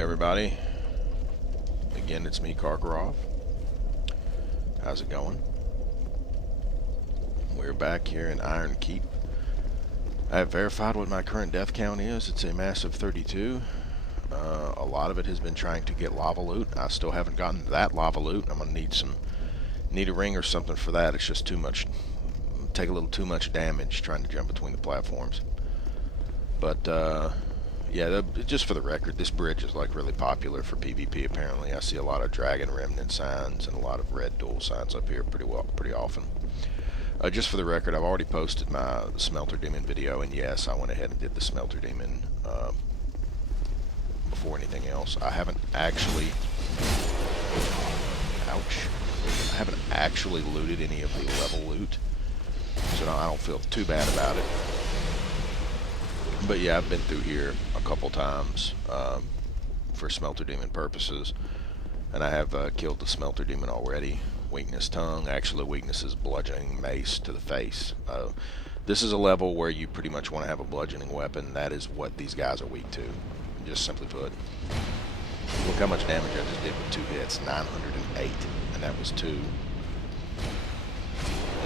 Everybody, again it's me, Kark. How's it going? We're back here in Iron Keep. I have verified what my current death count is. It's a massive 32. A lot of it has been trying to get lava loot. I still haven't gotten that lava loot. I'm gonna need a ring or something for that. It's just too much, take a little too much damage trying to jump between the platforms. But yeah, just for the record, this bridge is like really popular for PvP apparently. I see a lot of dragon remnant signs and a lot of red dual signs up here pretty often. Just for the record, I've already posted my Smelter Demon video, and yes, I went ahead and did the Smelter Demon before anything else. I haven't actually, ouch, I haven't actually looted any of the level loot, so I don't feel too bad about it. But yeah, I've been through here a couple times for Smelter Demon purposes, and I have killed the Smelter Demon already. Weakness tongue, actually weakness is bludgeoning mace to the face. This is a level where you pretty much want to have a bludgeoning weapon. That is what these guys are weak to, just simply put. Look how much damage I just did with 2 hits, 908, and that was 2,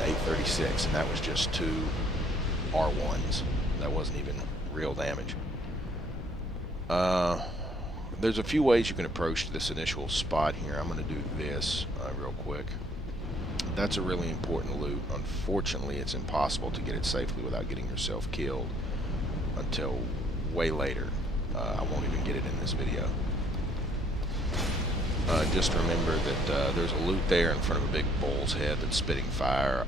836, and that was just 2 R1s. That wasn't even real damage. There's a few ways you can approach this initial spot here. I'm going to do this real quick. That's a really important loot. Unfortunately, it's impossible to get it safely without getting yourself killed until way later. I won't even get it in this video. Just remember that there's a loot there in front of a big bull's head that's spitting fire.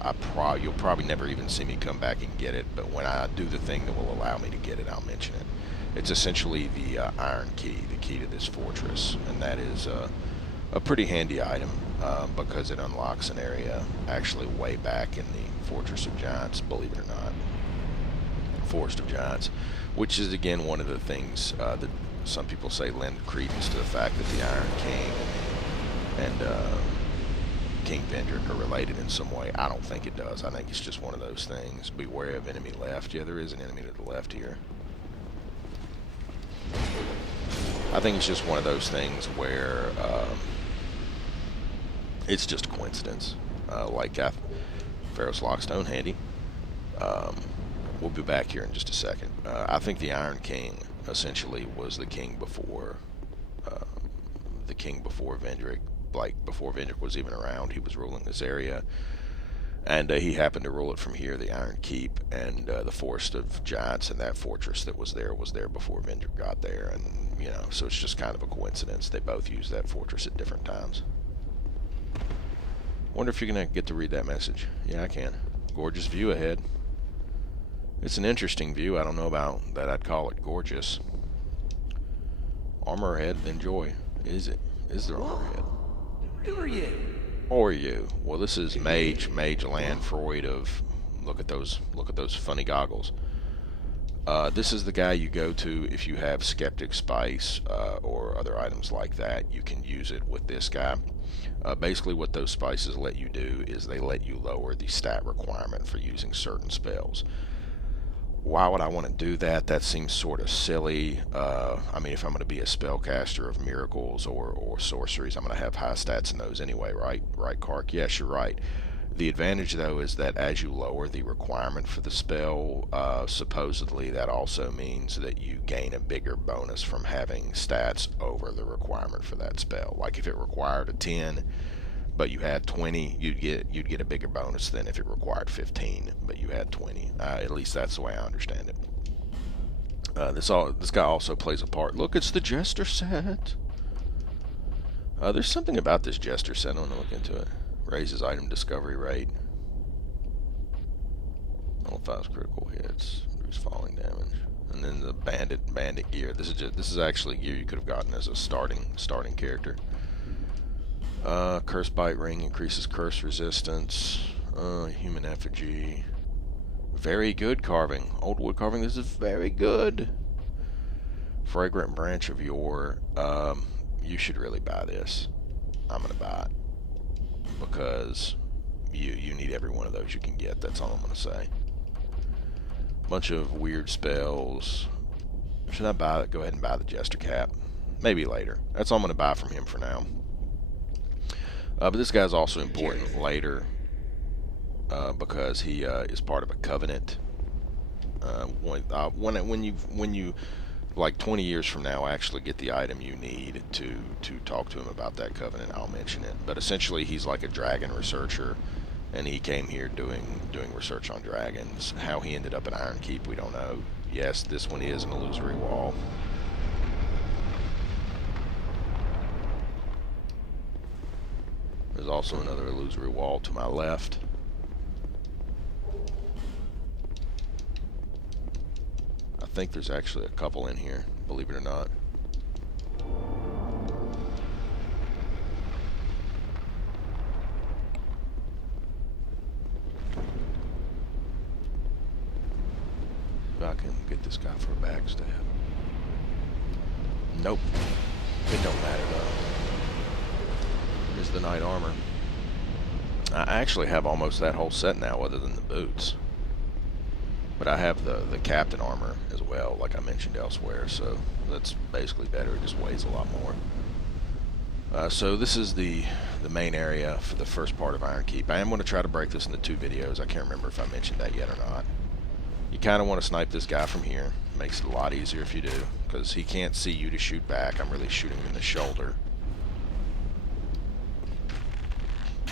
You'll probably never even see me come back and get it, but when I do the thing that will allow me to get it, I'll mention it. It's essentially the iron key, the key to this fortress, and that is a pretty handy item because it unlocks an area actually way back in the Fortress of Giants, believe it or not. Forest of Giants, which is again one of the things that some people say lend credence to the fact that the Iron King and King Vendrick are related in some way. I don't think it does. I think it's just one of those things. Beware of enemy left. Yeah, there is an enemy to the left here. I think it's just one of those things where it's just a coincidence. Like Pharaoh's Lockstone, handy. We'll be back here in just a second. I think the Iron King essentially was the king before Vendrick. Like before Vendrick was even around, he was ruling this area. And he happened to rule it from here, the Iron Keep, and the Forest of Giants, and that fortress that was there before Vendrick got there. And, you know, so it's just kind of a coincidence. They both used that fortress at different times. Wonder if you're going to get to read that message. Yeah, I can. Gorgeous view ahead. It's an interesting view. I don't know about that I'd call it gorgeous. Armor ahead, enjoy. Is it? Is there armor ahead? Who are you? Or you? Well, this is Mage Landfreud of look at those funny goggles. This is the guy you go to if you have Skeptic Spice or other items like that. You can use it with this guy. Basically, what those spices let you do is they let you lower the stat requirement for using certain spells. Why would I want to do that? That seems sort of silly. I mean, if I'm going to be a spellcaster of miracles or sorceries, I'm going to have high stats in those anyway, right? Right, Kark? Yes, you're right. The advantage, though, is that as you lower the requirement for the spell, supposedly that also means that you gain a bigger bonus from having stats over the requirement for that spell. Like if it required a 10, but you had 20, you'd get a bigger bonus than if it required 15, but you had 20. At least that's the way I understand it. This guy also plays a part. Look, it's the Jester set. There's something about this Jester set. I want to look into it. Raises item discovery rate. All 5 critical hits. Reduce falling damage. And then the bandit gear. This is actually gear you could have gotten as a starting character. Curse Bite Ring increases curse resistance. Human effigy. Very good carving. Old wood carving. This is very good. Fragrant Branch of Yore. You should really buy this. I'm gonna buy it because you need every one of those you can get. That's all I'm gonna say. Bunch of weird spells. Should I buy it? Go ahead and buy the Jester cap. maybe later. That's all I'm going to buy from him for now. But this guy's also important later because he is part of a covenant. When you like 20 years from now actually get the item you need to talk to him about that covenant, I'll mention it. But essentially he's like a dragon researcher, and he came here doing research on dragons. How he ended up at Iron Keep, we don't know. Yes, this one is an illusory wall. There's also another illusory wall to my left. I think there's actually a couple in here, believe it or not. If I can get this guy for a backstab. Nope. It don't matter though. Here's the knight armor. I actually have almost that whole set now other than the boots. But I have the captain armor as well, like I mentioned elsewhere, so that's basically better. It just weighs a lot more. So this is the main area for the first part of Iron Keep. I am going to try to break this into 2 videos. I can't remember if I mentioned that yet or not. You kind of want to snipe this guy from here. Makes it a lot easier if you do, because he can't see you to shoot back. I'm really shooting him in the shoulder.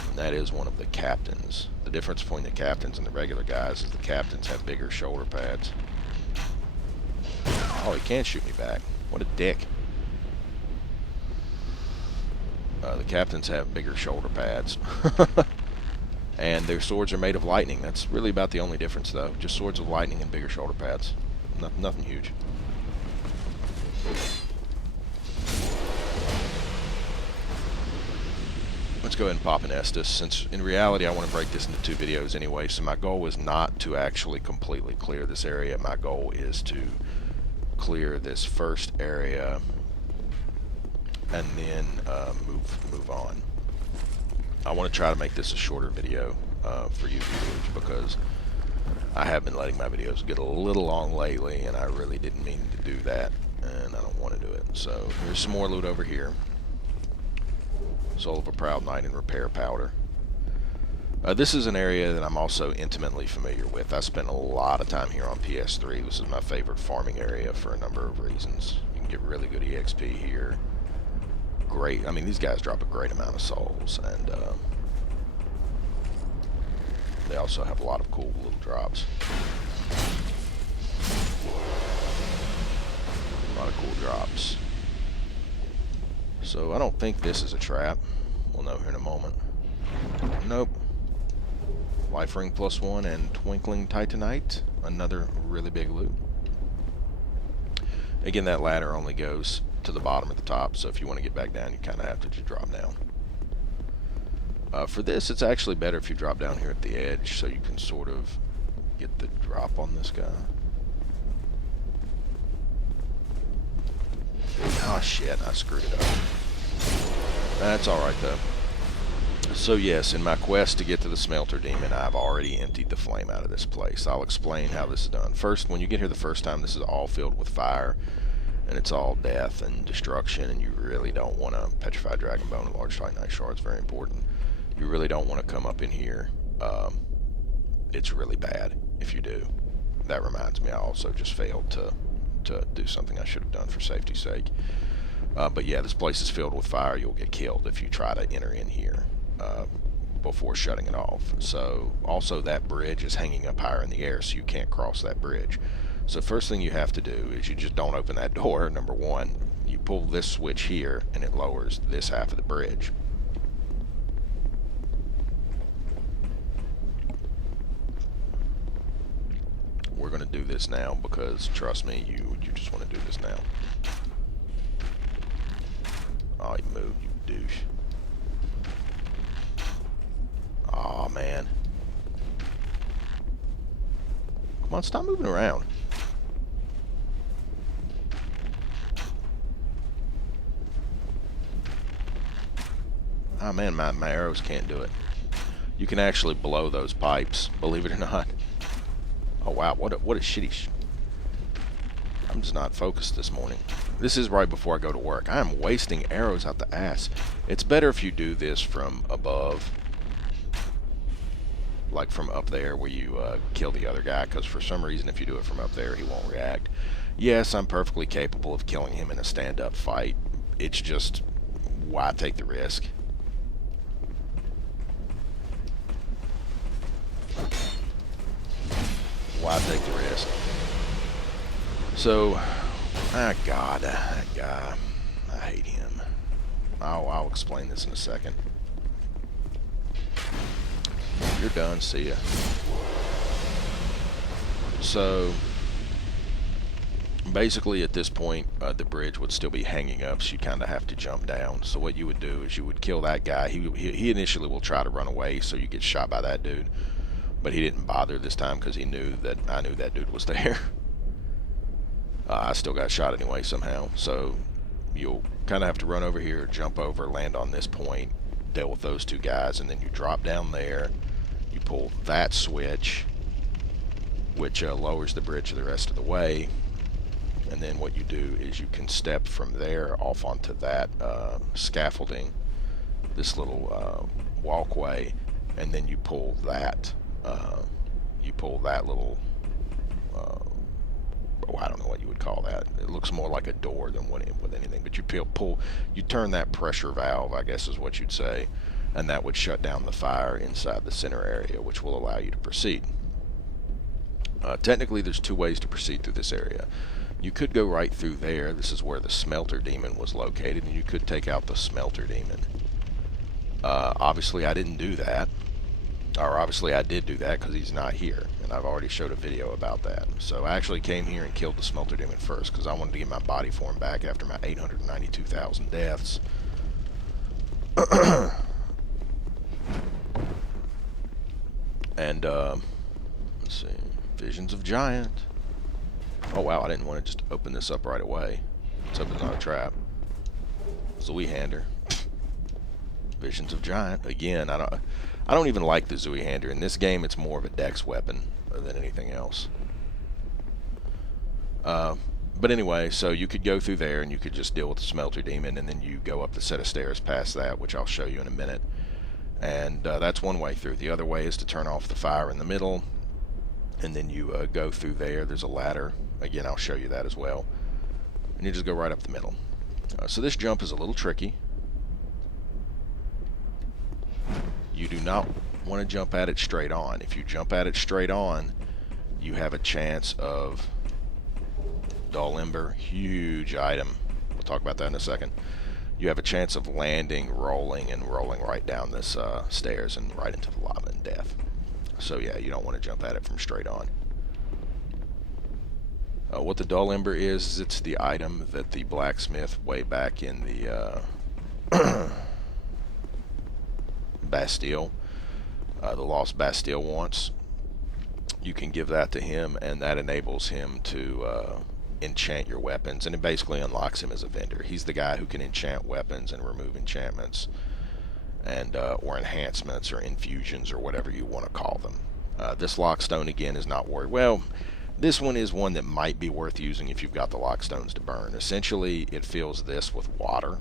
And that is one of the captains. The difference between the captains and the regular guys is the captains have bigger shoulder pads. Oh, he can't shoot me back. What a dick. The captains have bigger shoulder pads. And their swords are made of lightning. That's really about the only difference, though. Just swords of lightning and bigger shoulder pads. Nothing huge. Let's go ahead and pop an Estus, since in reality I want to break this into 2 videos anyway, so my goal is not to actually completely clear this area. My goal is to clear this first area and then move on. I want to try to make this a shorter video for you viewers, because I have been letting my videos get a little long lately, and I really didn't mean to do that, and I don't want to do it. So here's some more loot over here. Soul of a Proud Knight and repair powder. This is an area that I'm also intimately familiar with. I spent a lot of time here on PS3. This is my favorite farming area for a number of reasons. You can get really good EXP here. Great. I mean, these guys drop a great amount of souls, and they also have a lot of cool little drops. A lot of cool drops. So I don't think this is a trap. We'll know here in a moment. Nope. Life ring +1 and twinkling titanite. Another really big loot. Again, that ladder only goes to the bottom at the top, so if you want to get back down, you kind of have to just drop down. For this, it's actually better if you drop down here at the edge, so you can sort of get the drop on this guy. Oh shit, I screwed it up. That's alright though. So yes, in my quest to get to the Smelter Demon, I've already emptied the flame out of this place. I'll explain how this is done. First, when you get here the first time, this is all filled with fire, and it's all death and destruction, and you really don't want to petrify dragon bone and large titanite shards. Very important. You really don't want to come up in here. It's really bad if you do. That reminds me, I also just failed to do something I should have done for safety's sake. But yeah, this place is filled with fire. You'll get killed if you try to enter in here before shutting it off. So also that bridge is hanging up higher in the air, so you can't cross that bridge. So first thing you have to do is you just don't open that door. Number one, you pull this switch here and it lowers this half of the bridge. We're going to do this now because, trust me, you just want to do this now. Oh, he moved, you douche. Oh man. Come on, stop moving around. Oh man, my arrows can't do it. You can actually blow those pipes, believe it or not. Oh wow, what a shitty I'm just not focused this morning. This is right before I go to work. I am wasting arrows out the ass. It's better if you do this from above. Like from up there where you kill the other guy, because for some reason if you do it from up there he won't react. Yes, I'm perfectly capable of killing him in a stand-up fight. It's just, why take the risk? Why take the risk? So, God, that guy, I hate him. I'll explain this in a second. You're done, see ya. So, basically at this point, the bridge would still be hanging up, so you kind of have to jump down. So what you would do is you would kill that guy. He initially will try to run away, so you get shot by that dude. But he didn't bother this time because he knew that I knew that dude was there. I still got shot anyway somehow. So you'll kind of have to run over here, jump over, land on this point, deal with those two guys, and then you drop down there. You pull that switch, which lowers the bridge the rest of the way. And then what you do is you can step from there off onto that scaffolding, this little walkway, and then you pull that. You pull that little. Oh, I don't know what you would call that. It looks more like a door than with anything. But you turn that pressure valve, I guess is what you'd say, and that would shut down the fire inside the center area, which will allow you to proceed. Technically, there's two ways to proceed through this area. You could go right through there. This is where the Smelter Demon was located, and you could take out the Smelter Demon. Obviously, I didn't do that. Or obviously, I did do that because he's not here, and I've already showed a video about that. So I actually came here and killed the Smelter Demon first because I wanted to get my body form back after my 892,000 deaths. And, let's see. Visions of Giant. Oh wow, I didn't want to just open this up right away. Let's hope it's not a trap. Zooey-hander. Visions of Giant. Again, I don't even like the Zooey-hander. In this game, it's more of a dex weapon than anything else. But anyway, so you could go through there and you could just deal with the Smelter Demon, and then you go up the set of stairs past that, which I'll show you in a minute. And that's one way through. The other way is to turn off the fire in the middle, and then you go through there. There's a ladder. Again, I'll show you that as well. And you just go right up the middle. So this jump is a little tricky. You do not want to jump at it straight on. If you jump at it straight on, you have a chance of dull ember, huge item. We'll talk about that in a second. You have a chance of landing, rolling right down this stairs and right into the lava and death. So yeah, you don't want to jump at it from straight on. What the dull ember is it's the item that the blacksmith way back in the Bastille, the Lost Bastille wants. You can give that to him, and that enables him to enchant your weapons, and it basically unlocks him as a vendor. He's the guy who can enchant weapons and remove enchantments, and or enhancements or infusions or whatever you want to call them. This lockstone again is not worth. Well, this one is one that might be worth using if you've got the lockstones to burn. Essentially, it fills this with water.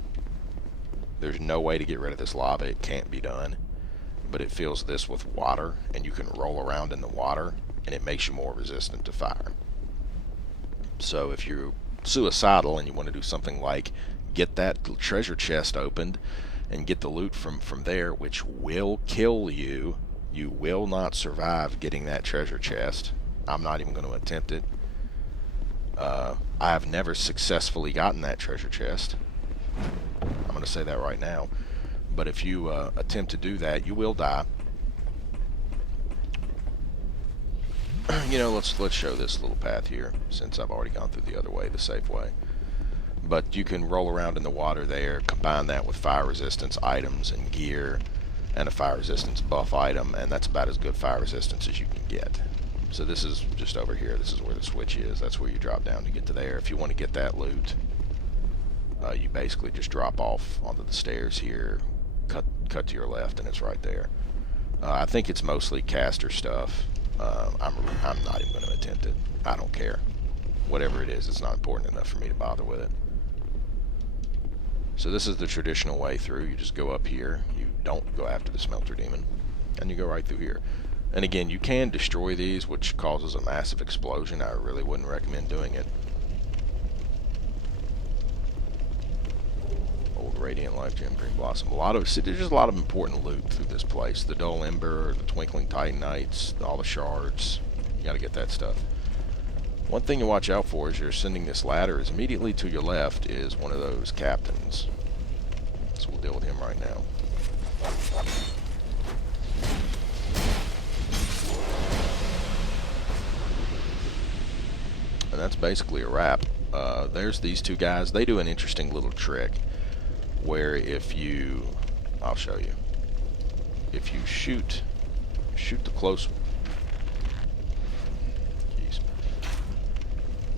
There's no way to get rid of this lava. It can't be done. But it fills this with water, and you can roll around in the water, and it makes you more resistant to fire. So if you're suicidal and you want to do something like get that treasure chest opened and get the loot from there, which will kill you, you will not survive getting that treasure chest. I'm not even going to attempt it. I have never successfully gotten that treasure chest. I'm going to say that right now. But if you attempt to do that, you will die. You know, let's show this little path here, since I've already gone through the other way, the safe way. But you can roll around in the water there, combine that with fire resistance items and gear, and a fire resistance buff item, and that's about as good fire resistance as you can get. So this is just over here. This is where the switch is. That's where you drop down to get to there. If you want to get that loot, you basically just drop off onto the stairs here, cut to your left, and it's right there. I think it's mostly caster stuff. I'm not even going to attempt it. I don't care. Whatever it is, it's not important enough for me to bother with it. So this is the traditional way through. You just go up here. You don't go after the Smelter Demon. And you go right through here. And again, you can destroy these, which causes a massive explosion. I really wouldn't recommend doing it. Old Radiant Life Gem, Green Blossom. There's just a lot of important loot through this place. The Dull Ember, the Twinkling Titanites, all the shards. You gotta get that stuff. One thing to watch out for as you're ascending this ladder is immediately to your left is one of those captains. So we'll deal with him right now. And that's basically a wrap. There's these two guys. They do an interesting little trick where if you, I'll show you. If you shoot the close,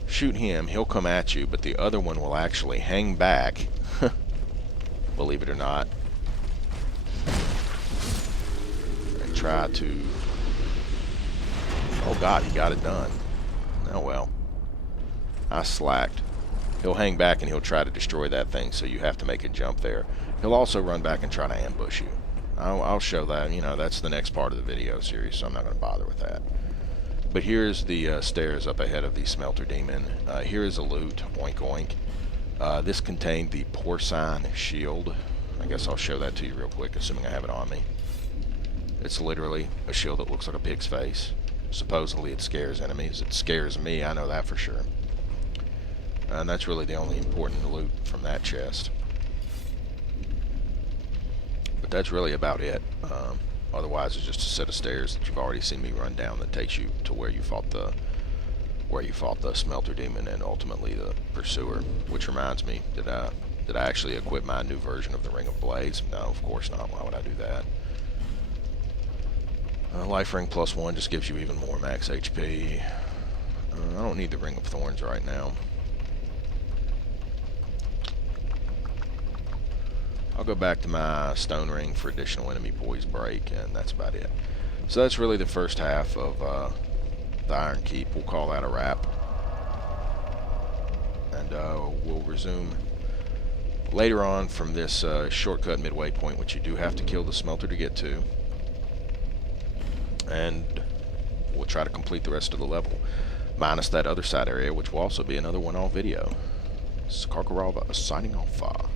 shoot him, he'll come at you, but the other one will actually hang back, believe it or not, and try to, oh god, he got it done. Oh well, I slacked. He'll hang back and he'll try to destroy that thing, so you have to make a jump there. He'll also run back and try to ambush you. I'll show that, you know, that's the next part of the video series, so I'm not going to bother with that. But here's the stairs up ahead of the Smelter Demon. Here is a loot, oink oink. This contained the porcine shield. I guess I'll show that to you real quick, assuming I have it on me. It's literally a shield that looks like a pig's face. Supposedly it scares enemies. It scares me, I know that for sure. And that's really the only important loot from that chest. But that's really about it. Otherwise, it's just a set of stairs that you've already seen me run down that takes you to where you fought the Smelter Demon and ultimately the Pursuer. Which reminds me, did I actually equip my new version of the Ring of Blades? No, of course not. Why would I do that? Life Ring +1 just gives you even more max HP. I don't need the Ring of Thorns right now. I'll go back to my stone ring for additional enemy poise break, and that's about it. So that's really the first half of the Iron Keep. We'll call that a wrap. And we'll resume later on from this shortcut midway point, which you do have to kill the smelter to get to. And we'll try to complete the rest of the level, minus that other side area, which will also be another one-off video. This is Kark signing off.